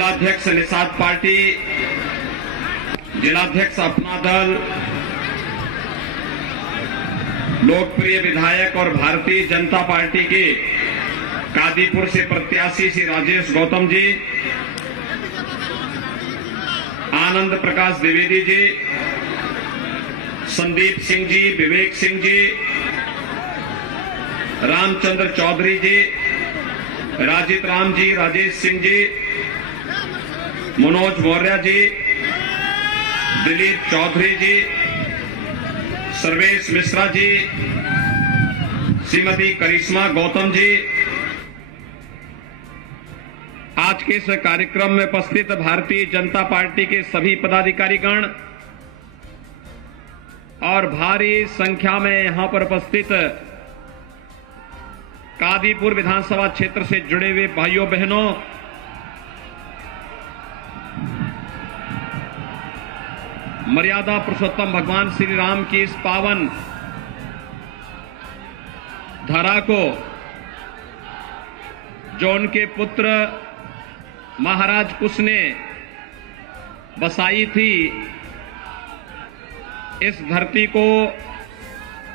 जिलाध्यक्ष निषाद पार्टी, जिलाध्यक्ष अपना दल, लोकप्रिय विधायक और भारतीय जनता पार्टी के कादीपुर से प्रत्याशी श्री राजेश गौतम जी, आनंद प्रकाश द्विवेदी जी, संदीप सिंह जी, विवेक सिंह जी, रामचंद्र चौधरी जी, राजित राम जी, राजेश सिंह जी, मनोज मौर्य जी, दिलीप चौधरी जी, सर्वेश मिश्रा जी, श्रीमती करिश्मा गौतम जी, आज के इस कार्यक्रम में उपस्थित भारतीय जनता पार्टी के सभी पदाधिकारीगण और भारी संख्या में यहां पर उपस्थित कादीपुर विधानसभा क्षेत्र से जुड़े हुए भाइयों बहनों, मर्यादा पुरुषोत्तम भगवान श्री राम की इस पावन धरा को जो उनके पुत्र महाराज कुश ने बसाई थी, इस धरती को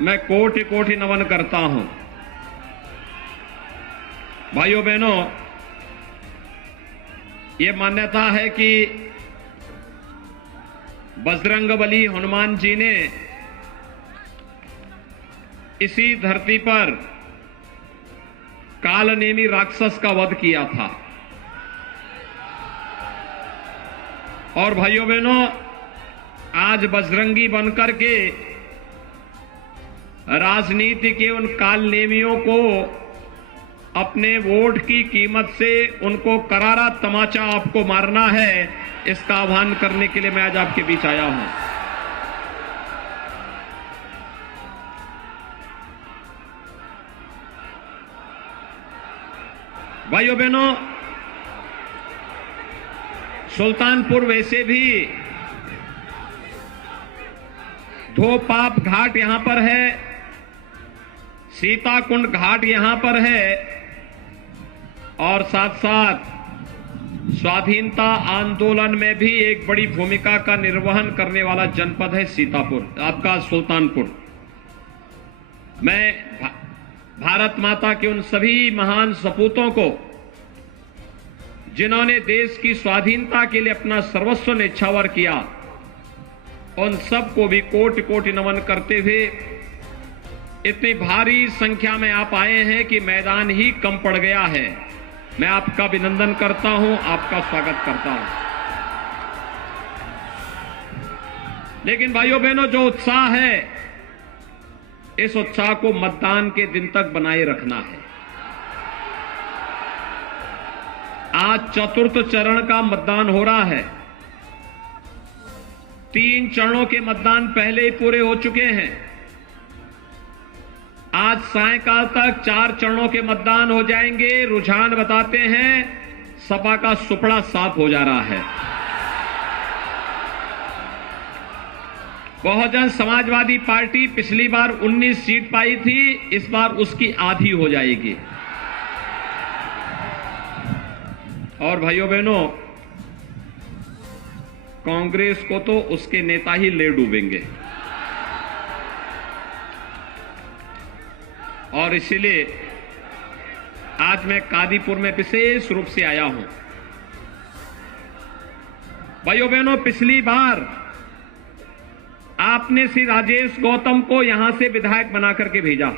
मैं कोटि कोटि नमन करता हूं। भाइयों बहनों, ये मान्यता है कि बजरंगबली हनुमान जी ने इसी धरती पर कालनेमी राक्षस का वध किया था। और भाइयों बहनों, आज बजरंगी बनकर के राजनीति के उन कालनेमियों को अपने वोट की कीमत से उनको करारा तमाचा आपको मारना है, इसका आह्वान करने के लिए मैं आज आपके बीच आया हूं। भाइयों बहनों, सुल्तानपुर वैसे भी धोपाप घाट यहां पर है, सीताकुंड घाट यहां पर है और साथ साथ स्वाधीनता आंदोलन में भी एक बड़ी भूमिका का निर्वहन करने वाला जनपद है सीतापुर, आपका सुल्तानपुर। मैं भारत माता के उन सभी महान सपूतों को जिन्होंने देश की स्वाधीनता के लिए अपना सर्वस्व न्यौछावर किया, उन सबको भी कोटि कोटि नमन करते हुए इतनी भारी संख्या में आप आए हैं कि मैदान ही कम पड़ गया है। मैं आपका अभिनंदन करता हूं, आपका स्वागत करता हूं। लेकिन भाइयों बहनों, जो उत्साह है, इस उत्साह को मतदान के दिन तक बनाए रखना है। आज चतुर्थ चरण का मतदान हो रहा है। 3 चरणों के मतदान पहले ही पूरे हो चुके हैं। आज सायंकाल तक 4 चरणों के मतदान हो जाएंगे। रुझान बताते हैं सपा का सुपड़ा साफ हो जा रहा है। बहुजन समाजवादी पार्टी पिछली बार 19 सीट पाई थी, इस बार उसकी आधी हो जाएगी। और भाइयों बहनों, कांग्रेस को तो उसके नेता ही ले डूबेंगे। और इसीलिए आज मैं कादीपुर में विशेष रूप से आया हूं। भाइयों बहनों, पिछली बार आपने श्री राजेश गौतम को यहां से विधायक बना करके भेजा।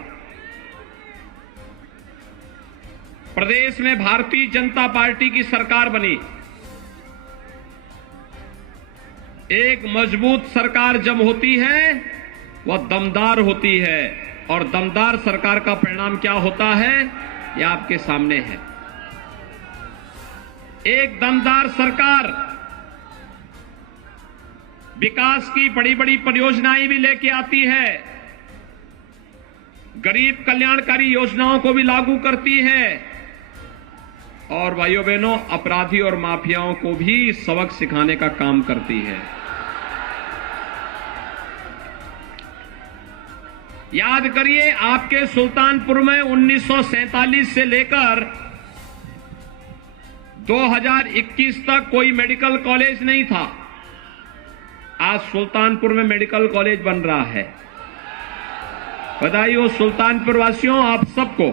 प्रदेश में भारतीय जनता पार्टी की सरकार बनी। एक मजबूत सरकार जब होती है वह दमदार होती है, और दमदार सरकार का परिणाम क्या होता है, यह आपके सामने है। एक दमदार सरकार विकास की बड़ी बड़ी परियोजनाएं भी लेके आती है, गरीब कल्याणकारी योजनाओं को भी लागू करती है, और भाइयों बहनों, अपराधी और माफियाओं को भी सबक सिखाने का काम करती है। याद करिए, आपके सुल्तानपुर में 1947 से लेकर 2021 तक कोई मेडिकल कॉलेज नहीं था। आज सुल्तानपुर में मेडिकल कॉलेज बन रहा है। बधाई हो सुल्तानपुर वासियों आप सबको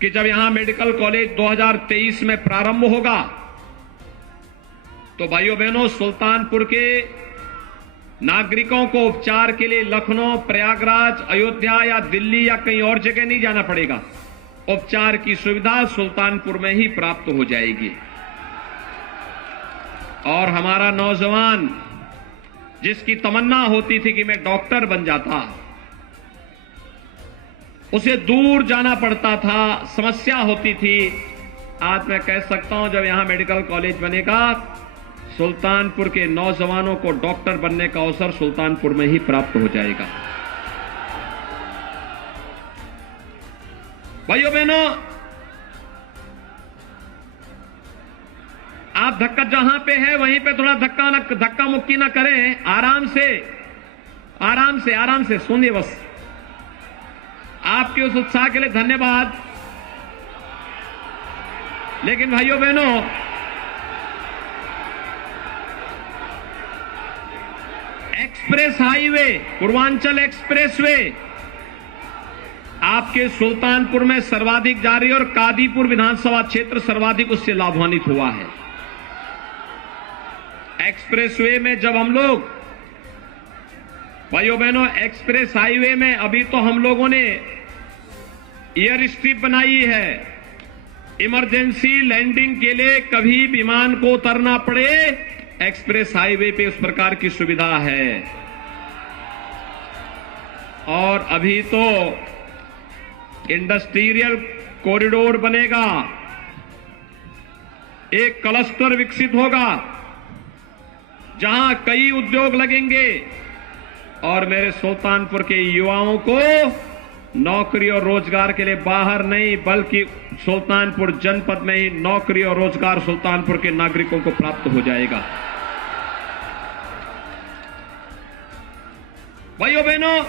कि जब यहां मेडिकल कॉलेज 2023 में प्रारंभ होगा तो भाइयों बहनों सुल्तानपुर के नागरिकों को उपचार के लिए लखनऊ, प्रयागराज, अयोध्या या दिल्ली या कहीं और जगह नहीं जाना पड़ेगा। उपचार की सुविधा सुल्तानपुर में ही प्राप्त हो जाएगी। और हमारा नौजवान जिसकी तमन्ना होती थी कि मैं डॉक्टर बन जाता, उसे दूर जाना पड़ता था, समस्या होती थी। आज मैं कह सकता हूं जब यहां मेडिकल कॉलेज बनेगा सुल्तानपुर के नौजवानों को डॉक्टर बनने का अवसर सुल्तानपुर में ही प्राप्त हो जाएगा। भाइयों बहनों, आप धक्का जहां पे है वहीं पे थोड़ा धक्का मुक्की ना करें। आराम से सुनिए बस। आपके उस उत्साह के लिए धन्यवाद। लेकिन भाइयों बहनों, एक्सप्रेस हाईवे, पूर्वांचल एक्सप्रेसवे आपके सुल्तानपुर में सर्वाधिक जारी और कादीपुर विधानसभा क्षेत्र सर्वाधिक उससे लाभान्वित हुआ है। एक्सप्रेसवे में जब हम लोग भाइयों बहनों एक्सप्रेस हाईवे में अभी तो हम लोगों ने एयर स्ट्रिप बनाई है। इमरजेंसी लैंडिंग के लिए कभी विमान को उतरना पड़े एक्सप्रेस हाईवे पे उस प्रकार की सुविधा है। और अभी तो इंडस्ट्रियल कॉरिडोर बनेगा, एक क्लस्टर विकसित होगा जहां कई उद्योग लगेंगे और मेरे सुल्तानपुर के युवाओं को नौकरी और रोजगार के लिए बाहर नहीं बल्कि सुल्तानपुर जनपद में ही नौकरी और रोजगार सुल्तानपुर के नागरिकों को प्राप्त हो जाएगा। भाइयों बहनों,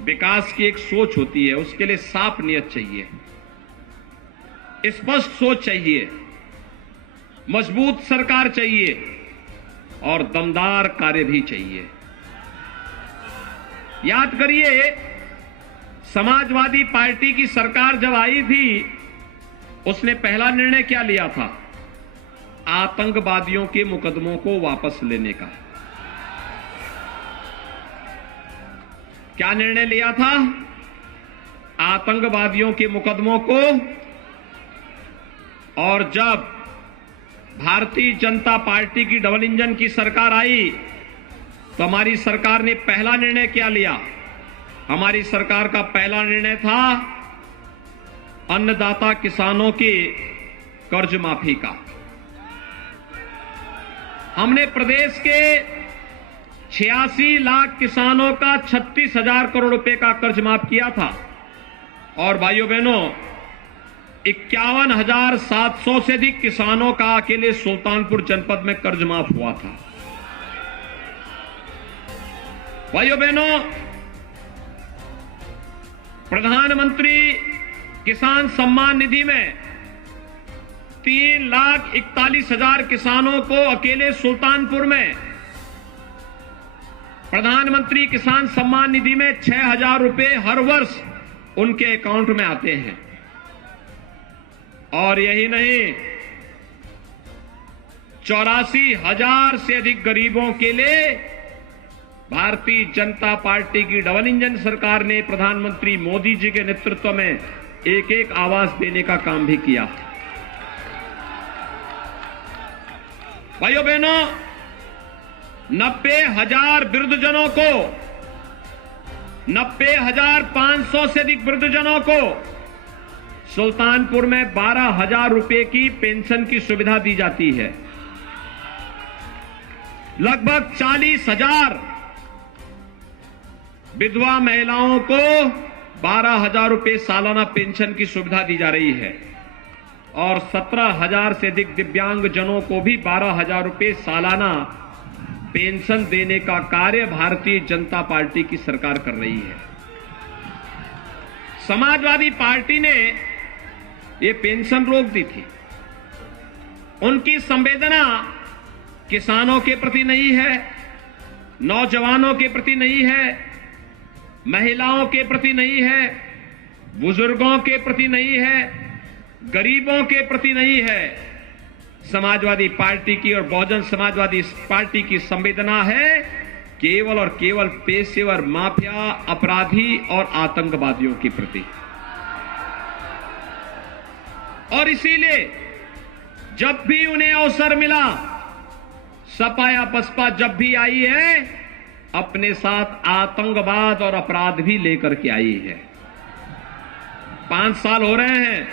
विकास की एक सोच होती है, उसके लिए साफ नियत चाहिए, स्पष्ट सोच चाहिए, मजबूत सरकार चाहिए और दमदार कार्य भी चाहिए। याद करिए, समाजवादी पार्टी की सरकार जब आई थी उसने पहला निर्णय क्या लिया था? आतंकवादियों के मुकदमों को वापस लेने का। क्या निर्णय लिया था? आतंकवादियों के मुकदमों को। और जब भारतीय जनता पार्टी की डबल इंजन की सरकार आई तो हमारी सरकार ने पहला निर्णय क्या लिया? हमारी सरकार का पहला निर्णय था अन्नदाता किसानों की कर्ज माफी का। हमने प्रदेश के 86 लाख किसानों का 36,000 करोड़ रुपए का कर्ज माफ किया था। और भाइयों बहनों, 51,700 से अधिक किसानों का अकेले सुल्तानपुर जनपद में कर्ज माफ हुआ था। भाइयों बहनों, प्रधानमंत्री किसान सम्मान निधि में 3,41,000 किसानों को अकेले सुल्तानपुर में प्रधानमंत्री किसान सम्मान निधि में 6,000 रुपए हर वर्ष उनके अकाउंट में आते हैं। और यही नहीं, 84,000 से अधिक गरीबों के लिए भारतीय जनता पार्टी की डबल इंजन सरकार ने प्रधानमंत्री मोदी जी के नेतृत्व में एक एक आवास देने का काम भी किया। भाइयों बहनों, 90,000 वृद्धजनों को, 90,500 से अधिक वृद्धजनों को सुल्तानपुर में 12,000 रुपए की पेंशन की सुविधा दी जाती है। लगभग 40,000 विधवा महिलाओं को 12,000 रुपए सालाना पेंशन की सुविधा दी जा रही है। और 17,000 से अधिक दिव्यांगजनों को भी 12,000 रुपए सालाना पेंशन देने का कार्य भारतीय जनता पार्टी की सरकार कर रही है। समाजवादी पार्टी ने ये पेंशन रोक दी थी। उनकी संवेदना किसानों के प्रति नहीं है, नौजवानों के प्रति नहीं है, महिलाओं के प्रति नहीं है, बुजुर्गों के प्रति नहीं है, गरीबों के प्रति नहीं है। समाजवादी पार्टी की और बहुजन समाजवादी पार्टी की संवेदना है केवल और केवल पेशेवर माफिया, अपराधी और आतंकवादियों के प्रति। और इसीलिए जब भी उन्हें अवसर मिला, सपा या बसपा जब भी आई है, अपने साथ आतंकवाद और अपराध भी लेकर के आई है। 5 साल हो रहे हैं,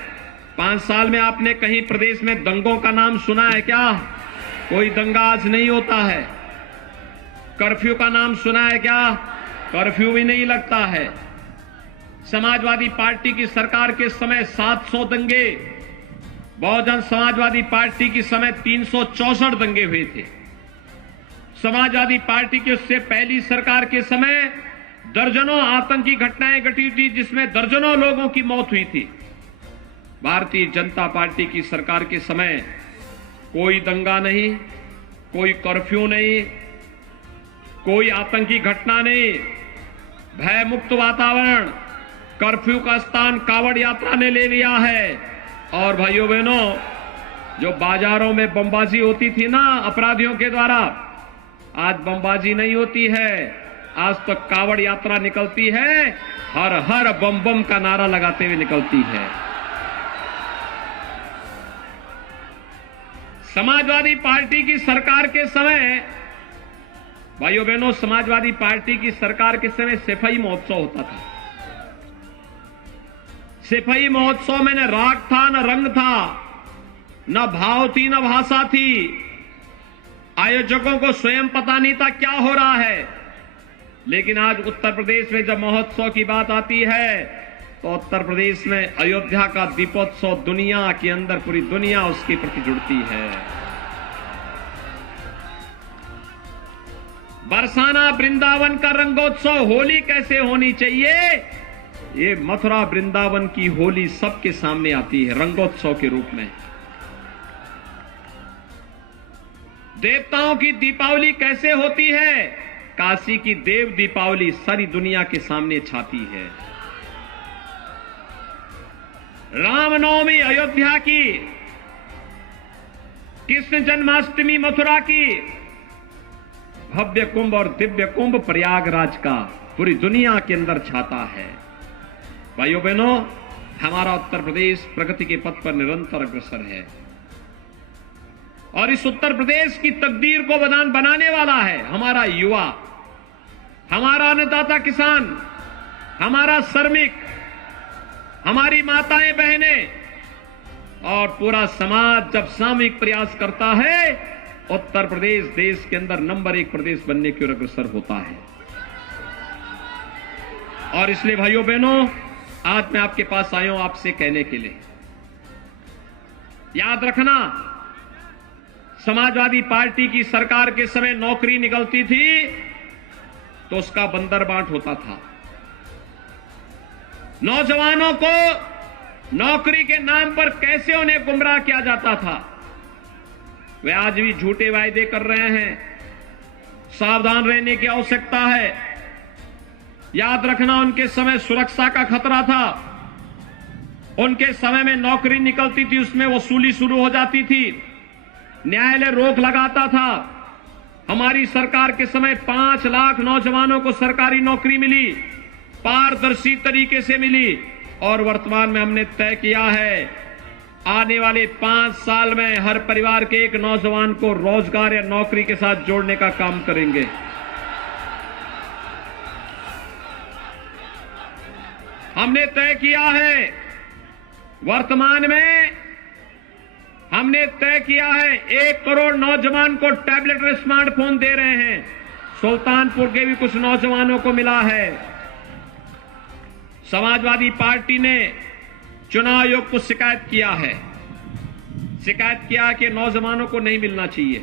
5 साल में आपने कहीं प्रदेश में दंगों का नाम सुना है क्या? कोई दंगा आज नहीं होता है। कर्फ्यू का नाम सुना है क्या? कर्फ्यू भी नहीं लगता है। समाजवादी पार्टी की सरकार के समय 700 दंगे, बहुजन समाजवादी पार्टी की समय 364 दंगे हुए थे। समाजवादी पार्टी की उससे पहली सरकार के समय दर्जनों आतंकी घटनाएं घटी थी, जिसमें दर्जनों लोगों की मौत हुई थी। भारतीय जनता पार्टी की सरकार के समय कोई दंगा नहीं, कोई कर्फ्यू नहीं, कोई आतंकी घटना नहीं, भय मुक्त वातावरण। कर्फ्यू का स्थान कावड़ यात्रा ने ले लिया है। और भाइयों बहनों, जो बाजारों में बमबाजी होती थी ना अपराधियों के द्वारा, आज बमबाजी नहीं होती है। आज तो कावड़ यात्रा निकलती है, हर हर बम बम का नारा लगाते हुए निकलती है। समाजवादी पार्टी की सरकार के समय, भाइयों बहनों, समाजवादी पार्टी की सरकार के समय सिपाही महोत्सव होता था। सिपाही महोत्सव में न राग था, न रंग था, न भाव थी, न भाषा थी। आयोजकों को स्वयं पता नहीं था क्या हो रहा है। लेकिन आज उत्तर प्रदेश में जब महोत्सव की बात आती है, तो उत्तर प्रदेश में अयोध्या का दीपोत्सव दुनिया के अंदर, पूरी दुनिया उसके प्रति जुड़ती है। बरसाना वृंदावन का रंगोत्सव, होली कैसे होनी चाहिए, ये मथुरा वृंदावन की होली सबके सामने आती है रंगोत्सव के रूप में। देवताओं की दीपावली कैसे होती है, काशी की देव दीपावली सारी दुनिया के सामने छाती है। रामनवमी अयोध्या की, कृष्ण जन्माष्टमी मथुरा की, भव्य कुंभ और दिव्य कुंभ प्रयागराज का पूरी दुनिया के अंदर छाता है। भाइयों बहनों, हमारा उत्तर प्रदेश प्रगति के पथ पर निरंतर अग्रसर है और इस उत्तर प्रदेश की तकदीर को बनाने वाला है हमारा युवा, हमारा अन्नदाता किसान, हमारा श्रमिक, हमारी माताएं बहनें और पूरा समाज जब सामूहिक प्रयास करता है, उत्तर प्रदेश देश के अंदर नंबर 1 प्रदेश बनने की ओर अग्रसर होता है। और इसलिए भाइयों बहनों, आज मैं आपके पास आया हूं आपसे कहने के लिए, याद रखना, समाजवादी पार्टी की सरकार के समय नौकरी निकलती थी तो उसका बंदरबाट होता था। नौजवानों को नौकरी के नाम पर कैसे उन्हें गुमराह किया जाता था, वे आज भी झूठे वायदे कर रहे हैं। सावधान रहने की आवश्यकता है। याद रखना, उनके समय सुरक्षा का खतरा था। उनके समय में नौकरी निकलती थी, उसमें वसूली शुरू हो जाती थी, न्यायालय रोक लगाता था। हमारी सरकार के समय 5 लाख नौजवानों को सरकारी नौकरी मिली, पारदर्शी तरीके से मिली। और वर्तमान में हमने तय किया है, आने वाले 5 साल में हर परिवार के एक नौजवान को रोजगार या नौकरी के साथ जोड़ने का काम करेंगे। हमने तय किया है, वर्तमान में हमने तय किया है 1 करोड़ नौजवान को टैबलेट और स्मार्टफोन दे रहे हैं। सुल्तानपुर के भी कुछ नौजवानों को मिला है। समाजवादी पार्टी ने चुनाव आयोग को शिकायत किया कि नौजवानों को नहीं मिलना चाहिए।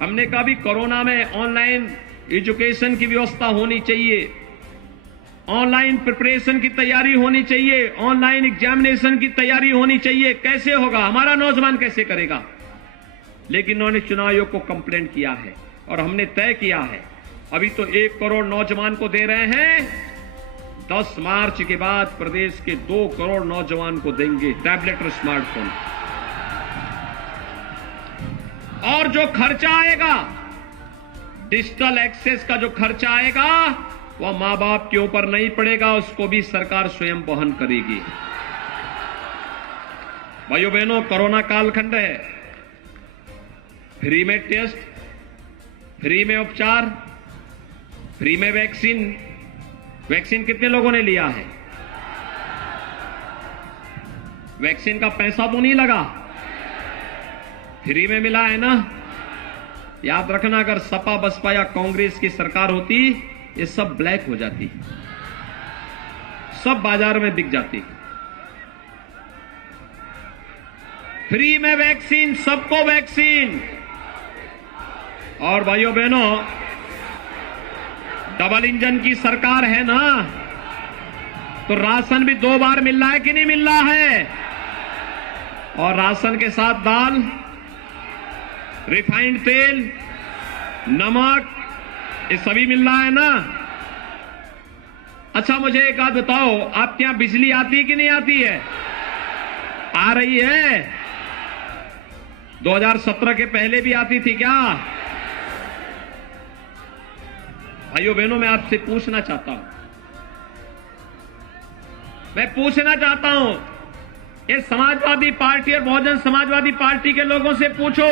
हमने कहा भी कोरोना में ऑनलाइन एजुकेशन की व्यवस्था होनी चाहिए। ऑनलाइन प्रिपरेशन की तैयारी होनी चाहिए, ऑनलाइन एग्जामिनेशन की तैयारी होनी चाहिए। कैसे होगा? हमारा नौजवान कैसे करेगा? लेकिन उन्होंने चुनाव आयोग को कंप्लेंट किया है और हमने तय किया है, अभी तो 1 करोड़ नौजवान को दे रहे हैं, 10 मार्च के बाद प्रदेश के 2 करोड़ नौजवान को देंगे टैबलेट और स्मार्टफोन। और जो खर्चा आएगा, डिजिटल एक्सेस का जो खर्चा आएगा, वह मां बाप के ऊपर नहीं पड़ेगा, उसको भी सरकार स्वयं वहन करेगी। भाइयों बहनों, कोरोना कालखंड है, फ्री में टेस्ट, फ्री में उपचार, फ्री में वैक्सीन। वैक्सीन कितने लोगों ने लिया है? वैक्सीन का पैसा तो नहीं लगा, फ्री में मिला है ना। याद रखना, अगर सपा बसपा या कांग्रेस की सरकार होती, ये सब ब्लैक हो जाती, सब बाजार में बिक जाती। फ्री में वैक्सीन, सबको वैक्सीन। और भाइयों बहनों, डबल इंजन की सरकार है ना, तो राशन भी 2 बार मिल रहा है कि नहीं मिल रहा है? और राशन के साथ दाल, रिफाइंड तेल, नमक, ये सभी मिल रहा है ना। अच्छा, मुझे एक बात बताओ, आपके यहां बिजली आती है कि नहीं आती है? आ रही है? 2017 के पहले भी आती थी क्या? भाइयों बहनों, मैं आपसे पूछना चाहता हूं, ये समाजवादी पार्टी और बहुजन समाजवादी पार्टी के लोगों से पूछो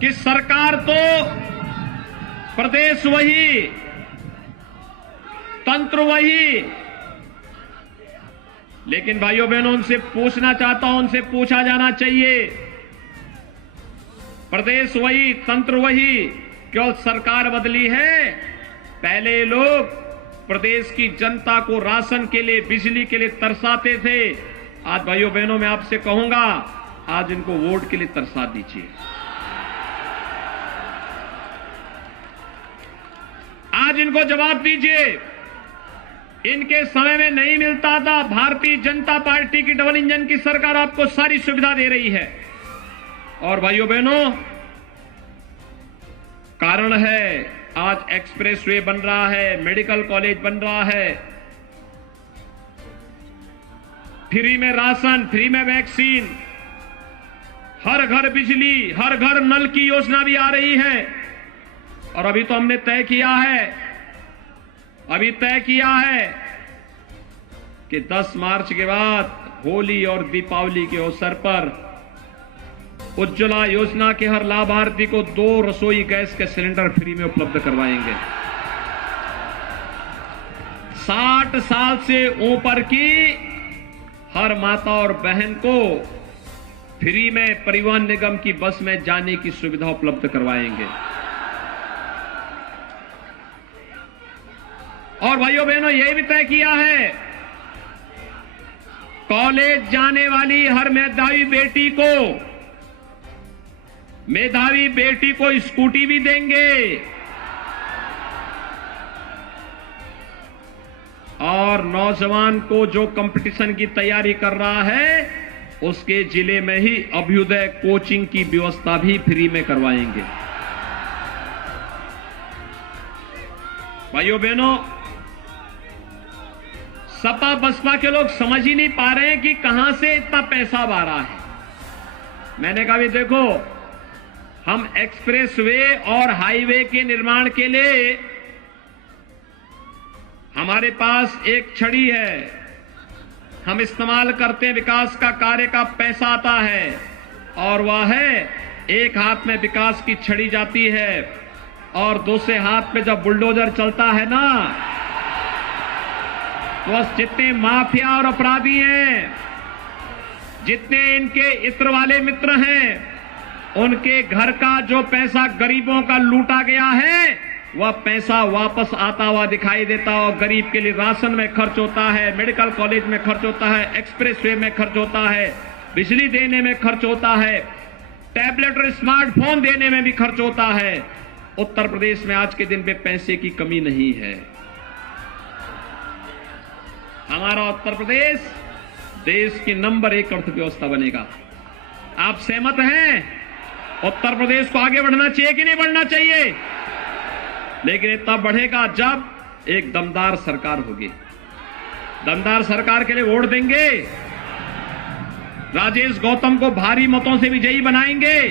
कि सरकार तो प्रदेश वही, तंत्र वही, लेकिन भाइयों बहनों, उनसे पूछना चाहता हूं, उनसे पूछा जाना चाहिए, प्रदेश वही, तंत्र वही, क्यों सरकार बदली है? पहले लोग प्रदेश की जनता को राशन के लिए, बिजली के लिए तरसाते थे। आज भाइयों बहनों, मैं आपसे कहूंगा, आज इनको वोट के लिए तरसा दीजिए। आज इनको जवाब दीजिए। इनके समय में नहीं मिलता था, भारतीय जनता पार्टी की डबल इंजन की सरकार आपको सारी सुविधा दे रही है। और भाइयों बहनों, कारण है, आज एक्सप्रेसवे बन रहा है, मेडिकल कॉलेज बन रहा है, फ्री में राशन, फ्री में वैक्सीन, हर घर बिजली, हर घर नल की योजना भी आ रही है। और अभी तो हमने तय किया है कि 10 मार्च के बाद होली और दीपावली के अवसर पर उज्ज्वला योजना के हर लाभार्थी को 2 रसोई गैस के सिलेंडर फ्री में उपलब्ध करवाएंगे। 60 साल से ऊपर की हर माता और बहन को फ्री में परिवहन निगम की बस में जाने की सुविधा उपलब्ध करवाएंगे। और भाइयों बहनों, यह भी तय किया है, कॉलेज जाने वाली हर मेधावी बेटी को स्कूटी भी देंगे। और नौजवान को जो कंपटीशन की तैयारी कर रहा है, उसके जिले में ही अभ्युदय कोचिंग की व्यवस्था भी फ्री में करवाएंगे। भाइयों बहनों, सपा बसपा के लोग समझ ही नहीं पा रहे हैं कि कहां से इतना पैसा आ रहा है। मैंने कहा, भी देखो, हम एक्सप्रेसवे और हाईवे के निर्माण के लिए हमारे पास एक छड़ी है, हम इस्तेमाल करते हैं, विकास का कार्य का पैसा आता है, और वह है, एक हाथ में विकास की छड़ी जाती है और दूसरे हाथ में जब बुलडोजर चलता है ना, तो जितने माफिया और अपराधी हैं, जितने इनके इत्र वाले मित्र हैं, उनके घर का जो पैसा गरीबों का लूटा गया है, वह पैसा वापस आता हुआ दिखाई देता है। और गरीब के लिए राशन में खर्च होता है, मेडिकल कॉलेज में खर्च होता है, एक्सप्रेसवे में खर्च होता है, बिजली देने में खर्च होता है, टैबलेट और स्मार्टफोन देने में भी खर्च होता है। उत्तर प्रदेश में आज के दिन पे पैसे की कमी नहीं है। हमारा उत्तर प्रदेश देश की नंबर 1 अर्थव्यवस्था बनेगा। आप सहमत हैं? उत्तर प्रदेश को आगे बढ़ना चाहिए कि नहीं बढ़ना चाहिए? लेकिन इतना बढ़ेगा जब एक दमदार सरकार होगी। दमदार सरकार के लिए वोट देंगे, राजेश गौतम को भारी मतों से विजयी बनाएंगे,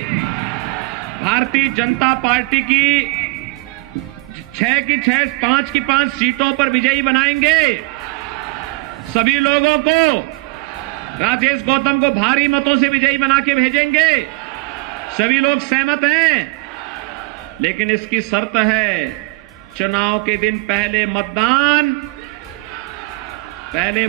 भारतीय जनता पार्टी की 6 की 6, 5 की 5 सीटों पर विजयी बनाएंगे। सभी लोगों को राजेश गौतम को भारी मतों से विजयी बना के भेजेंगे। सभी लोग सहमत हैं? लेकिन इसकी शर्त है, चुनाव के दिन पहले मतदान, पहले